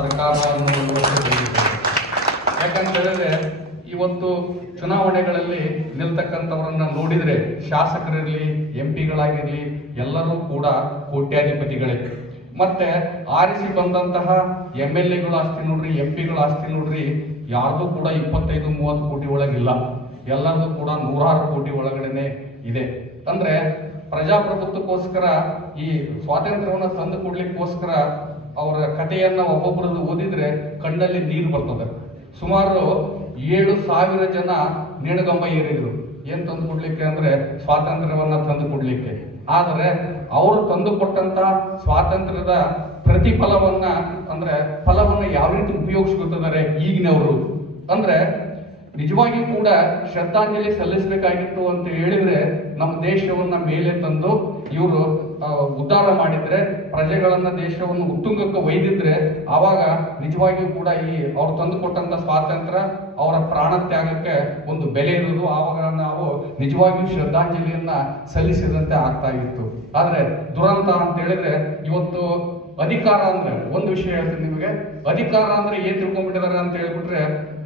ಸರ್ಕಾರವನ್ನು ಯಾಕಂತ ಹೇಳಿದ್ರೆ ಇವತ್ತು ಚುನಾವಣೆಗಳಲ್ಲಿ ನಿಲ್ತಕ್ಕಂಥವರನ್ನ ನೋಡಿದ್ರೆ ಶಾಸಕರಿರಲಿ ಎಂಪಿಗಳಾಗಿರ್ಲಿ ಎಲ್ಲರೂ ಕೂಡ ಕೋಟ್ಯಾಧಿಪತಿಗಳೇ. ಮತ್ತೆ ಆರಿಸಿ ಬಂದಂತಹ MLA ಗಳ ಆಸ್ತಿ ನೋಡ್ರಿ, MP ಗಳ ಆಸ್ತಿ ನೋಡ್ರಿ, ಯಾರ್ದು ಕೂಡ 25-30 ಕೋಟಿ ಒಳಗಿಲ್ಲ, ಎಲ್ಲರದು ಕೂಡ 100 ಕೋಟಿ ಒಳಗಡೆನೆ ಇದೆ. ಅಂದ್ರೆ ಪ್ರಜಾಪ್ರಭುತ್ವಕ್ಕೋಸ್ಕರ ಈ ಸ್ವಾತಂತ್ರ್ಯವನ್ನು ತಂದು ಕೊಡ್ಲಿಕ್ಕೋಸ್ಕರ ಅವರ ಕಥೆಯನ್ನ ಒಬ್ಬೊಬ್ಬರದ್ದು ಓದಿದ್ರೆ ಕಣ್ಣಲ್ಲಿ ನೀರು ಬರ್ತದೆ. ಸುಮಾರು 7,000 ಜನ ನೇಣಗಂಬ ಏರಿದ್ರು. ಏನ್ ತಂದು ಕೊಡ್ಲಿಕ್ಕೆ ಅಂದ್ರೆ ಸ್ವಾತಂತ್ರ್ಯವನ್ನ ತಂದು ಕೊಡ್ಲಿಕ್ಕೆ. ಆದರೆ ಅವರು ತಂದು ಕೊಟ್ಟಂತ ಸ್ವಾತಂತ್ರ್ಯದ ಪ್ರತಿಫಲವನ್ನ ಅಂದ್ರೆ ಫಲವನ್ನ ಯಾವ ರೀತಿ ಉಪಯೋಗಿಸ್ಕೊತಿದ್ದಾರೆ ಈಗಿನವರು ಅಂದ್ರೆ ನಿಜವಾಗಿಯೂ ಕೂಡ ಶ್ರದ್ಧಾಂಜಲಿ ಸಲ್ಲಿಸಬೇಕಾಗಿತ್ತು ಅಂತ ಹೇಳಿದ್ರೆ ನಮ್ಮ ದೇಶವನ್ನ ಮೇಲೆ ತಂದು ಇವರು ಉದ್ಧಾರ ಮಾಡಿದ್ರೆ, ಪ್ರಜೆಗಳನ್ನ ದೇಶವನ್ನು ಉತ್ತುಂಗಕ್ಕೆ ಒಯ್ದಿದ್ರೆ ಆವಾಗ ನಿಜವಾಗಿಯೂ ಕೂಡ ಈ ಅವ್ರು ತಂದು ಕೊಟ್ಟಂತ ಸ್ವಾತಂತ್ರ್ಯ ಅವರ ಪ್ರಾಣ ತ್ಯಾಗಕ್ಕೆ ಒಂದು ಬೆಲೆ ಇರುವುದು. ಆವಾಗ ನಾವು ನಿಜವಾಗಿಯೂ ಶ್ರದ್ಧಾಂಜಲಿಯನ್ನ ಸಲ್ಲಿಸಿದಂತೆ ಆಗ್ತಾ ಇತ್ತು. ಆದ್ರೆ ದುರಂತ ಅಂತ ಹೇಳಿದ್ರೆ ಇವತ್ತು ಅಧಿಕಾರ ಅಂದ್ರೆ ಒಂದು ವಿಷಯ ಹೇಳ್ತೀನಿ ನಿಮಗೆ. ಅಧಿಕಾರ ಅಂದ್ರೆ ಏನ್ ತಿಳ್ಕೊಂಡ್ಬಿಟ್ಟಿದ್ದಾರೆ ಅಂತ ಹೇಳ್ಬಿಟ್ರೆ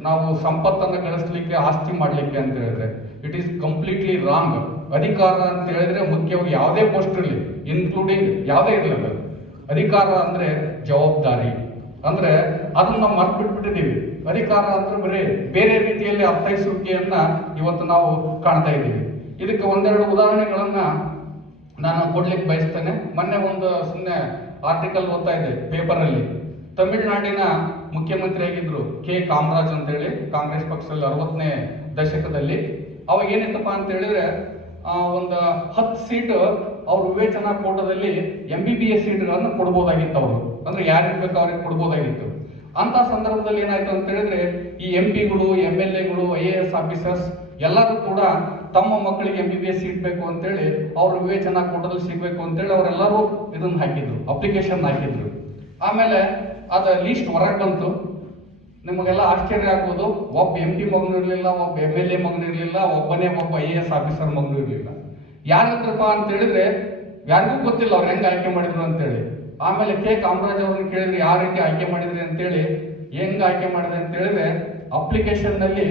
ನಾವು ಸಂಪತ್ತನ್ನ ಗಳಿಸ್ಲಿಕ್ಕೆ, ಆಸ್ತಿ ಮಾಡ್ಲಿಕ್ಕೆ ಅಂತ ಹೇಳಿದ್ರೆ ಇಟ್ ಈಸ್ ಕಂಪ್ಲೀಟ್ಲಿ ರಾಂಗ್. ಅಧಿಕಾರ ಅಂತ ಹೇಳಿದ್ರೆ ಮುಖ್ಯವಾಗಿ ಯಾವುದೇ ಪೋಸ್ಟ್ ಇರಲಿ, ಇನ್ಕ್ಲೂಡಿಂಗ್ ಯಾವುದೇ ಇರಲಿಲ್ಲ, ಅಧಿಕಾರ ಅಂದ್ರೆ ಜವಾಬ್ದಾರಿ. ಅಂದ್ರೆ ಅದನ್ನ ನಾವು ಮರ್ತು ಬಿಟ್ಬಿಟ್ಟಿದ್ದೀವಿ. ಅಧಿಕಾರ ಅಂದ್ರೆ ಬರೀ ಬೇರೆ ರೀತಿಯಲ್ಲಿ ಅರ್ಥೈಸುವಿಕೆಯನ್ನ ಇವತ್ತು ನಾವು ಕಾಣ್ತಾ ಇದ್ದೀವಿ. ಇದಕ್ಕೆ ಒಂದೆರಡು ಉದಾಹರಣೆಗಳನ್ನ ನಾನು ಕೊಡ್ಲಿಕ್ಕೆ ಬಯಸ್ತೇನೆ. ಮೊನ್ನೆ ಒಂದು ಸುಮ್ಮನೆ ಆರ್ಟಿಕಲ್ ಓದ್ತಾ ಇದ್ದೆ ಪೇಪರ್ ಅಲ್ಲಿ. ತಮಿಳುನಾಡಿನ ಮುಖ್ಯಮಂತ್ರಿ ಆಗಿದ್ರು ಕೆ ಕಾಮರಾಜ್ ಅಂತ ಹೇಳಿ, ಕಾಂಗ್ರೆಸ್ ಪಕ್ಷದಲ್ಲಿ 60ನೇ ದಶಕದಲ್ಲಿ. ಅವಾಗ ಏನಿತ್ತಪ್ಪ ಅಂತ ಹೇಳಿದ್ರೆ ಒಂದು 10 ಸೀಟ್ ಅವ್ರ ವಿವೇಚನಾ ಕೋಟದಲ್ಲಿ MBBS ಸೀಟ್ಗಳನ್ನು ಕೊಡ್ಬೋದಾಗಿತ್ತು. ಅವರು ಅಂದ್ರೆ ಯಾರಿಗೆ ಬೇಕು ಅವ್ರಿಗೆ ಕೊಡ್ಬೋದಾಗಿತ್ತು. ಅಂತ ಸಂದರ್ಭದಲ್ಲಿ ಏನಾಯ್ತು ಅಂತ ಹೇಳಿದ್ರೆ ಈ MP ಗಳು, MLA ಗಳು, IAS ಆಫೀಸರ್ಸ್ ಎಲ್ಲರೂ ಕೂಡ ತಮ್ಮ ಮಕ್ಕಳಿಗೆ MBBS ಸೀಟ್ ಬೇಕು ಅಂತೇಳಿ ಅವ್ರ ವಿವೇಚನಾ ಕೋಟದಲ್ಲಿ ಸಿಗ್ಬೇಕು ಅಂತೇಳಿ ಅವರೆಲ್ಲರೂ ಇದನ್ನ ಹಾಕಿದ್ರು, ಅಪ್ಲಿಕೇಶನ್ ಹಾಕಿದ್ರು. ಆಮೇಲೆ ಅದ ಲೀಸ್ಟ್ ಹೊರಗೆ ಬಂತು. ನಿಮಗೆಲ್ಲ ಆಶ್ಚರ್ಯ ಆಗ್ಬೋದು, ಒಬ್ಬ MP ಮಗನೂ ಇರಲಿಲ್ಲ, ಒಬ್ಬ MLA ಮಗನೂ ಇರಲಿಲ್ಲ, ಒಬ್ಬನೇ ಒಬ್ಬ IAS ಆಫೀಸರ್ ಮಗನೂ ಇರಲಿಲ್ಲ. ಯಾರ ಹತ್ರಪ್ಪ ಅಂತ ಹೇಳಿದ್ರೆ ಯಾರಿಗೂ ಗೊತ್ತಿಲ್ಲ ಅವ್ರು ಹೆಂಗ್ ಆಯ್ಕೆ ಮಾಡಿದ್ರು ಅಂತೇಳಿ. ಆಮೇಲೆ ಕೆ ಕಾಮರಾಜ್ ಅವ್ರನ್ನ ಕೇಳಿದ್ರೆ ಯಾವ ರೀತಿ ಆಯ್ಕೆ ಮಾಡಿದ್ರಿ ಅಂತೇಳಿ, ಹೆಂಗ್ ಆಯ್ಕೆ ಮಾಡಿದ್ರೆ ಅಂತ ಹೇಳಿದ್ರೆ ಅಪ್ಲಿಕೇಶನ್ ನಲ್ಲಿ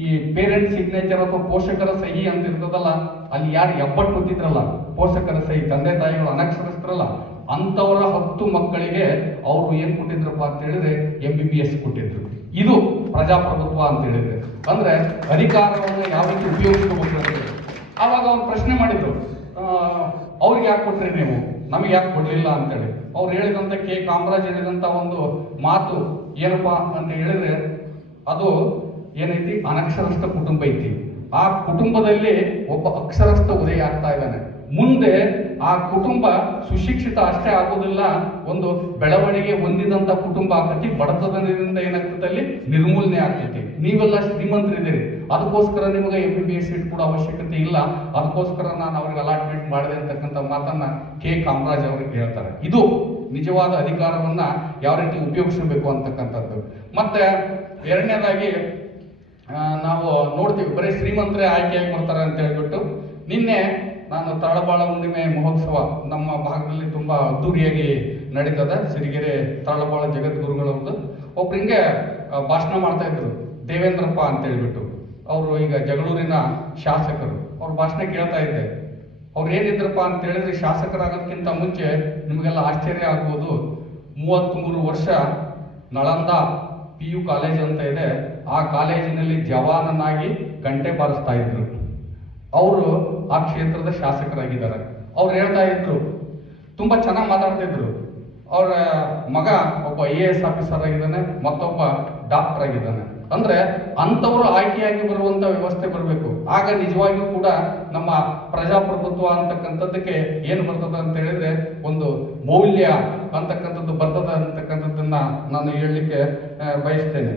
ಈ ಪೇರೆಂಟ್ ಸಿಗ್ನೇಚರ್ ಅಥವಾ ಪೋಷಕರ ಸಹಿ ಅಂತ ಇರ್ತದಲ್ಲ, ಅಲ್ಲಿ ಯಾರು ಎಬ್ಬಟ್ಟು ಕೂತಿದ್ರಲ್ಲ ಪೋಷಕರ ಸಹಿ, ತಂದೆ ತಾಯಿಗಳು ಅನಕ್ಷರಸ್ಥರಲ್ಲ, ಅಂತವರ 10 ಮಕ್ಕಳಿಗೆ ಅವರು ಏನ್ ಕೊಟ್ಟಿದ್ರಪ್ಪ ಅಂತ ಹೇಳಿದ್ರೆ MBBS ಕೊಟ್ಟಿದ್ರು. ಇದು ಪ್ರಜಾಪ್ರಭುತ್ವ ಅಂತ ಹೇಳಿದ್ರೆ. ಅಂದ್ರೆ ಅಧಿಕಾರವನ್ನು ಯಾವ ರೀತಿ ಉಪಯೋಗಿಸ್ಕೋಬೇಕು. ಆವಾಗ ಅವ್ರು ಪ್ರಶ್ನೆ ಮಾಡಿದ್ರು, ಅವ್ರಿಗೆ ಯಾಕೆ ಕೊಟ್ರಿ ನೀವು, ನಮಗೆ ಯಾಕೆ ಕೊಡ್ಲಿಲ್ಲ ಅಂತೇಳಿ. ಅವ್ರು ಹೇಳಿದಂತ ಕೆ ಕಾಮರಾಜ್ ಹೇಳಿದಂತ ಒಂದು ಮಾತು ಏನಪ್ಪಾ ಅಂತ ಹೇಳಿದ್ರೆ, ಅದು ಏನೈತಿ, ಅನಕ್ಷರಸ್ಥ ಕುಟುಂಬ ಐತಿ. ಆ ಕುಟುಂಬದಲ್ಲಿ ಒಬ್ಬ ಅಕ್ಷರಸ್ಥ ಉದಯ ಆಗ್ತಾ ಇದ್ದಾನೆ. ಮುಂದೆ ಆ ಕುಟುಂಬ ಸುಶಿಕ್ಷಿತ ಅಷ್ಟೇ ಆಗೋದಿಲ್ಲ, ಒಂದು ಬೆಳವಣಿಗೆ ಹೊಂದಿದಂತ ಕುಟುಂಬ ಆಗ್ತೈತಿ. ಬಡತನದಿಂದ ಏನಾಗ್ತದೆ ಅಲ್ಲಿ ನಿರ್ಮೂಲನೆ ಆಗ್ತೈತಿ. ನೀವೆಲ್ಲ ಶ್ರೀಮಂತರಿದ್ದೀರಿ, ಅದಕ್ಕೋಸ್ಕರ ನಿಮಗೆ MBBS ಸೀಟ್ ಕೂಡ ಅವಶ್ಯಕತೆ ಇಲ್ಲ, ಅದಕ್ಕೋಸ್ಕರ ನಾನು ಅವ್ರಿಗೆ ಅಲಾಟ್ಮೆಂಟ್ ಮಾಡಿದೆ ಅಂತಕ್ಕಂಥ ಮಾತನ್ನ ಕೆ ಕಾಮರಾಜ್ ಅವ್ರಿಗೆ ಹೇಳ್ತಾರೆ. ಇದು ನಿಜವಾದ ಅಧಿಕಾರವನ್ನ ಯಾವ ರೀತಿ ಉಪಯೋಗಿಸಬೇಕು ಅಂತಕ್ಕಂಥದ್ದು. ಮತ್ತೆ ಎರಡನೇದಾಗಿ ನಾವು ನೋಡ್ತೀವಿ ಬರೀ ಶ್ರೀಮಂತರೇ ಆಯ್ಕೆಯಾಗಿ ಬರ್ತಾರೆ ಅಂತ ಹೇಳ್ಬಿಟ್ಟು. ನಿನ್ನೆ ನಾನು ತರಳಬಾಳ ಹುಣ್ಣಿಮೆ ಮಹೋತ್ಸವ ನಮ್ಮ ಭಾಗದಲ್ಲಿ ತುಂಬಾ ಅದ್ದೂರಿಯಾಗಿ ನಡೀತದೆ. ಸಿರಿಗೆರೆ ತರಳಬಾಳ ಜಗದ್ಗುರುಗಳವ್ರದ್ದು ಒಬ್ರು ಹಿಂಗೆ ಭಾಷಣ ಮಾಡ್ತಾ ಇದ್ರು, ದೇವೇಂದ್ರಪ್ಪ ಅಂತ ಹೇಳ್ಬಿಟ್ಟು. ಅವರು ಈಗ ಜಗಳೂರಿನ ಶಾಸಕರು. ಅವ್ರ ಭಾಷಣ ಕೇಳ್ತಾ ಇದ್ದೆ. ಅವ್ರು ಏನಿದ್ರಪ್ಪ ಅಂತ ಹೇಳಿದ್ರೆ ಶಾಸಕರಾಗೋದಕ್ಕಿಂತ ಮುಂಚೆ ನಿಮಗೆಲ್ಲ ಆಶ್ಚರ್ಯ ಆಗ್ಬೋದು, 33 ವರ್ಷ ನಳಂದ PU ಕಾಲೇಜ್ ಅಂತ ಇದೆ, ಆ ಕಾಲೇಜಿನಲ್ಲಿ ಜವಾನನಾಗಿ ಗಂಟೆ ಬಾರಿಸ್ತಾ ಇದ್ರು. ಅವರು ಆ ಕ್ಷೇತ್ರದ ಶಾಸಕರಾಗಿದ್ದಾರೆ. ಅವ್ರು ಹೇಳ್ತಾ ಇದ್ರು, ತುಂಬಾ ಚೆನ್ನಾಗಿ ಮಾತಾಡ್ತಿದ್ರು. ಅವರ ಮಗ ಒಬ್ಬ IAS ಆಫೀಸರ್ ಆಗಿದ್ದಾನೆ, ಮತ್ತೊಬ್ಬ ಡಾಕ್ಟರ್ ಆಗಿದ್ದಾನೆ. ಅಂದ್ರೆ ಅಂತವರು ಆಯ್ಕೆಯಾಗಿ ಬರುವಂತ ವ್ಯವಸ್ಥೆ ಬರಬೇಕು. ಆಗ ನಿಜವಾಗಿಯೂ ಕೂಡ ನಮ್ಮ ಪ್ರಜಾಪ್ರಭುತ್ವ ಅಂತಕ್ಕಂಥದ್ದಕ್ಕೆ ಏನು ಬರ್ತದೆ ಅಂತ ಹೇಳಿದ್ರೆ ಒಂದು ಮೌಲ್ಯ ಅಂತಕ್ಕಂಥದ್ದು ಬರ್ತದೆ ಅಂತಕ್ಕಂಥದ್ದನ್ನ ನಾನು ಹೇಳಲಿಕ್ಕೆ ಬಯಸ್ತೇನೆ.